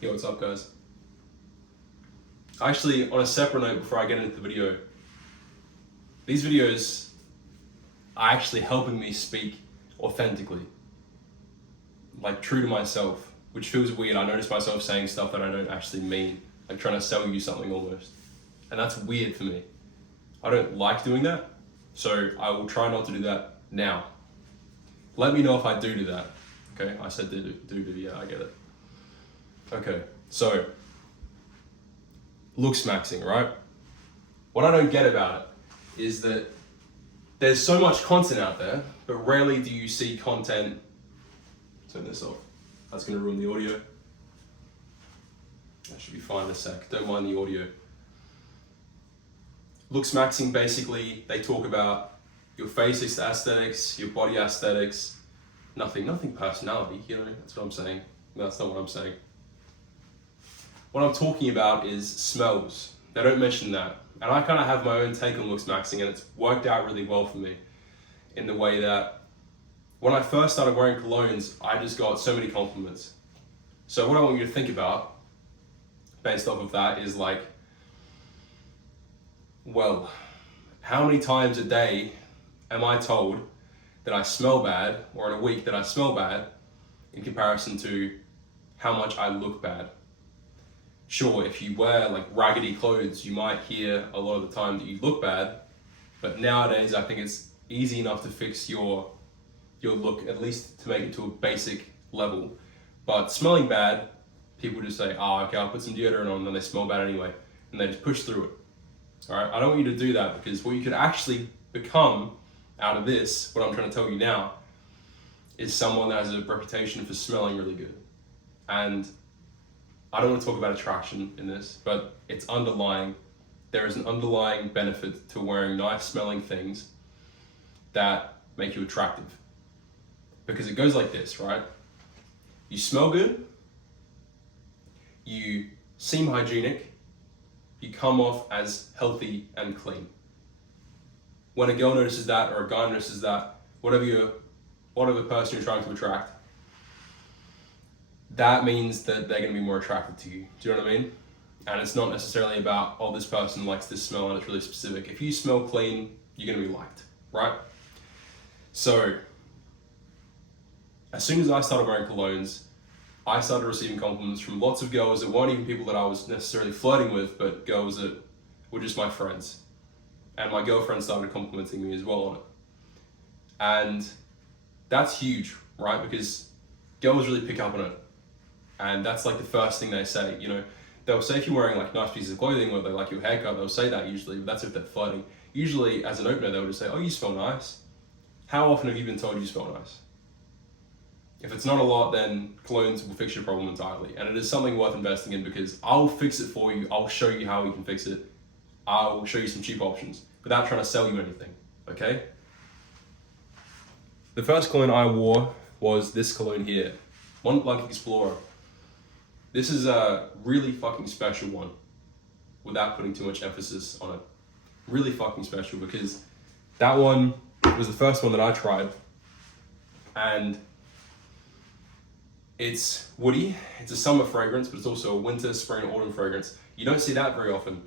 Yo, what's up guys? Actually, on a separate note before I get into the video, these videos are actually helping me speak authentically, like true to myself, which feels weird. I notice myself saying stuff that I don't actually mean, like trying to sell you something almost. And that's weird for me. I don't like doing that, so I will try not to do that now. Let me know if I do that, okay? I said do, yeah, I get it. Okay, so, Looksmaxing, right? What I don't get about it is that there's so much content out there, but rarely do you see content. Turn this off. That's gonna ruin the audio. That should be fine in a sec. Don't mind the audio. Looksmaxing, basically, they talk about your face aesthetics, your body aesthetics, nothing personality, you know, that's what I'm saying. That's not what I'm saying. What I'm talking about is smells. They don't mention that. And I kind of have my own take on Looksmaxing, and it's worked out really well for me in the way that when I first started wearing colognes, I just got so many compliments. So what I want you to think about based off of that is like, well, how many times a day am I told that I smell bad, or in a week that I smell bad, in comparison to how much I look bad? Sure, if you wear like raggedy clothes, you might hear a lot of the time that you look bad, but nowadays I think it's easy enough to fix your look, at least to make it to a basic level. But smelling bad, people just say, oh, okay, I'll put some deodorant on, and then they smell bad anyway, and they just push through it. All right, I don't want you to do that, because what you could actually become out of this, what I'm trying to tell you now, is someone that has a reputation for smelling really good. And I don't want to talk about attraction in this, but it's underlying. There is an underlying benefit to wearing nice smelling things that make you attractive. Because it goes like this, right? You smell good, you seem hygienic, you come off as healthy and clean. When a girl notices that, or a guy notices that, whatever person you're trying to attract, that means that they're going to be more attracted to you. Do you know what I mean? And it's not necessarily about, oh, this person likes this smell and it's really specific. If you smell clean, you're going to be liked, right? So, as soon as I started wearing colognes, I started receiving compliments from lots of girls that weren't even people that I was necessarily flirting with, but girls that were just my friends. And my girlfriend started complimenting me as well on it. And that's huge, right? Because girls really pick up on it. And that's like the first thing they say, you know. They'll say if you're wearing like nice pieces of clothing, or they like your haircut, they'll say that usually, but that's if they're flirting. Usually as an opener, they'll just say, oh, you smell nice. How often have you been told you smell nice? If it's not a lot, then colognes will fix your problem entirely. And it is something worth investing in, because I'll fix it for you. I'll show you how you can fix it. I'll show you some cheap options without trying to sell you anything, okay? The first cologne I wore was this cologne here, Mont Blanc Explorer. This is a really fucking special one, without putting too much emphasis on it. Really fucking special, because that one was the first one that I tried, and it's woody. It's a summer fragrance, but it's also a winter, spring, autumn fragrance. You don't see that very often.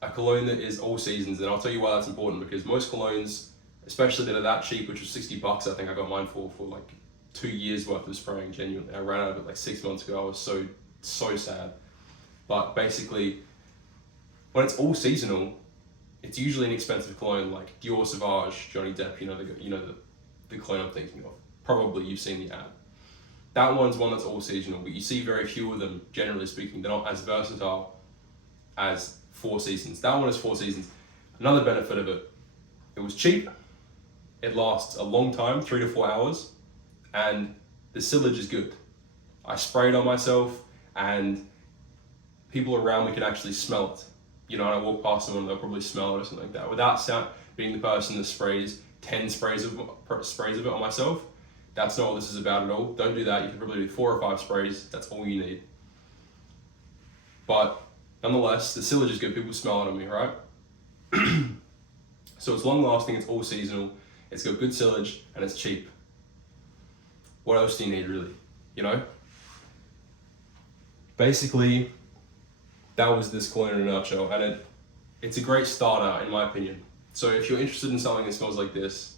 A cologne that is all seasons, and I'll tell you why that's important, because most colognes, especially that are that cheap, which was $60, I think I got mine for like 2 years worth of spraying, genuinely. I ran out of it like 6 months ago. I was so sad. But basically, when it's all seasonal, it's usually an expensive cologne like Dior Sauvage, Johnny Depp, the cologne I'm thinking of. Probably you've seen the ad. That one's one that's all seasonal, but you see very few of them, generally speaking. They're not as versatile as 4 Seasons. That one is 4 Seasons. Another benefit of it, it was cheap, it lasts a long time, 3 to 4 hours, and the sillage is good. I spray it on myself, and people around me can actually smell it. You know, and I walk past someone, they'll probably smell it or something like that. Without being the person that sprays 10 sprays of it on myself, that's not what this is about at all. Don't do that. You can probably do 4 or 5 sprays. That's all you need. But nonetheless, the sillage is good. People smell it on me, right? So it's long lasting, it's all seasonal, it's got good sillage, and it's cheap. What else do you need, really? You know? basically, that was this cologne in a nutshell, and it's a great starter in my opinion. So if you're interested in something that smells like this,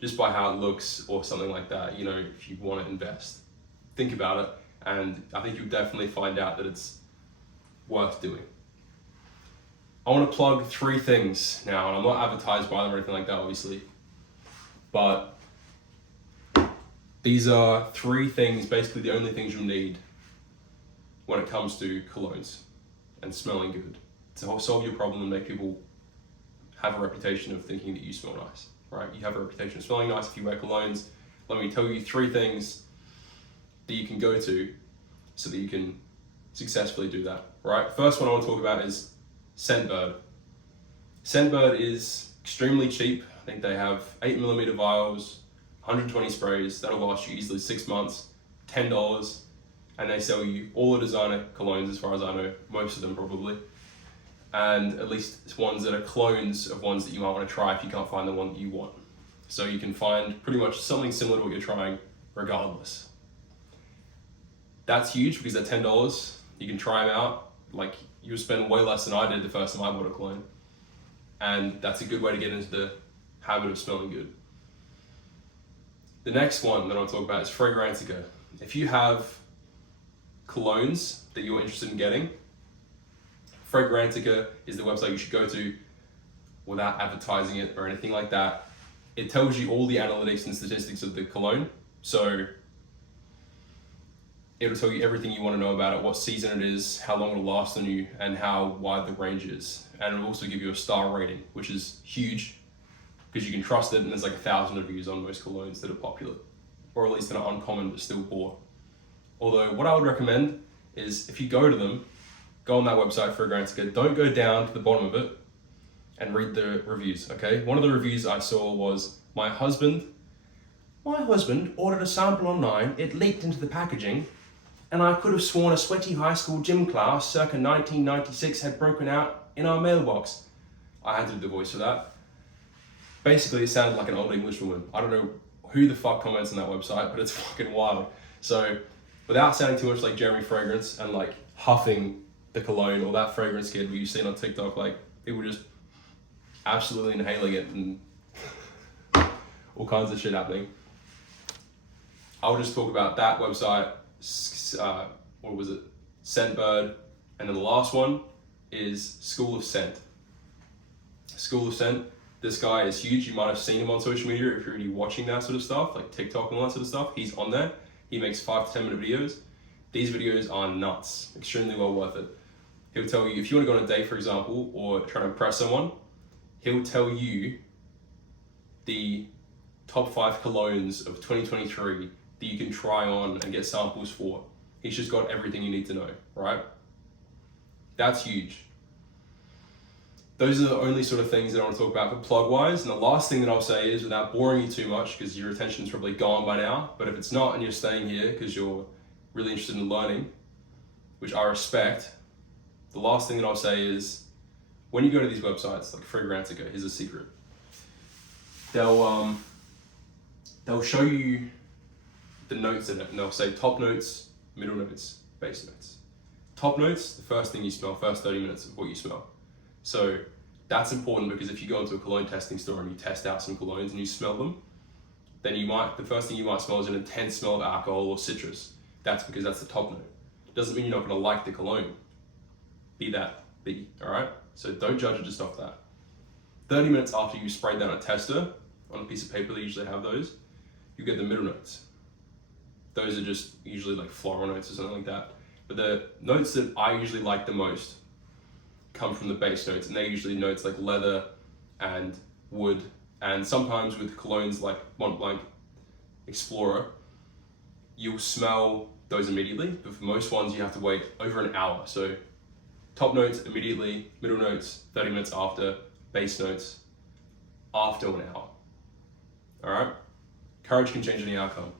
just by how it looks or something like that, you know, if you want to invest, think about it, and I think you'll definitely find out that it's worth doing. I want to plug 3 things now, and I'm not advertised by them or anything like that, obviously, but these are 3 things, basically the only things you'll need when it comes to colognes and smelling good to solve your problem and make people have a reputation of thinking that you smell nice, right? You have a reputation of smelling nice if you wear colognes. Let me tell you 3 things that you can go to so that you can successfully do that, right? First one I want to talk about is Scentbird. Scentbird is extremely cheap. I think they have 8mm vials, 120 sprays. That'll last you easily 6 months, $10, and they sell you all the designer colognes as far as I know, most of them probably, and at least ones that are clones of ones that you might want to try if you can't find the one that you want. So you can find pretty much something similar to what you're trying regardless. That's huge because at $10, you can try them out. Like, you'll spend way less than I did the first time I bought a cologne. And that's a good way to get into the habit of smelling good. The next one that I'll talk about is Fragrantica. If you have colognes that you're interested in getting, Fragrantica is the website you should go to without advertising it or anything like that. It tells you all the analytics and statistics of the cologne. So it'll tell you everything you want to know about it, what season it is, how long it'll last on you, and how wide the range is. And it'll also give you a star rating, which is huge because you can trust it, and there's like 1,000 reviews on most colognes that are popular, or at least that are uncommon but still bought. Although what I would recommend is if you go to them, go on that website for Fragrantica, don't go down to the bottom of it and read the reviews, okay? One of the reviews I saw was, my husband ordered a sample online, it leaked into the packaging, and I could have sworn a sweaty high school gym class circa 1996 had broken out in our mailbox. I had to do the voice for that. Basically, it sounded like an old English woman. I don't know who the fuck comments on that website, but it's fucking wild. So, without sounding too much like Jeremy Fragrance and like huffing the cologne or that fragrance kid you've seen on TikTok, like people just absolutely inhaling it and all kinds of shit happening. I'll just talk about that website, what was it? Scentbird, and then the last one is School of Scent. School of Scent, this guy is huge. You might have seen him on social media if you're really watching that sort of stuff, like TikTok and all that sort of stuff. He's on there. He makes 5 to 10 minute videos. These videos are nuts, extremely well worth it. He'll tell you, if you want to go on a date, for example, or try to impress someone, he'll tell you the top 5 colognes of 2023 that you can try on and get samples for. He's just got everything you need to know, right? That's huge. Those are the only sort of things that I want to talk about for plug-wise. And the last thing that I'll say is, without boring you too much, because your attention's probably gone by now, but if it's not and you're staying here because you're really interested in learning, which I respect, the last thing that I'll say is, when you go to these websites, like Fragrantica, here's a secret. They'll show you the notes in it, and they'll say top notes, middle notes, base notes. Top notes, the first thing you smell, first 30 minutes of what you smell. So that's important because if you go into a cologne testing store and you test out some colognes and you smell them, then the first thing you might smell is an intense smell of alcohol or citrus. That's because that's the top note. Doesn't mean you're not gonna like the cologne. Be, all right? So don't judge it just off that. 30 minutes after you spray down a tester on a piece of paper, they usually have those, you get the middle notes. Those are just usually like floral notes or something like that. But the notes that I usually like the most come from the base notes, and they're usually notes like leather and wood, and sometimes with colognes like Mont Blanc Explorer, you'll smell those immediately, but for most ones you have to wait over an hour. So top notes immediately, middle notes 30 minutes after, base notes after 1 hour. All right? Courage can change any outcome.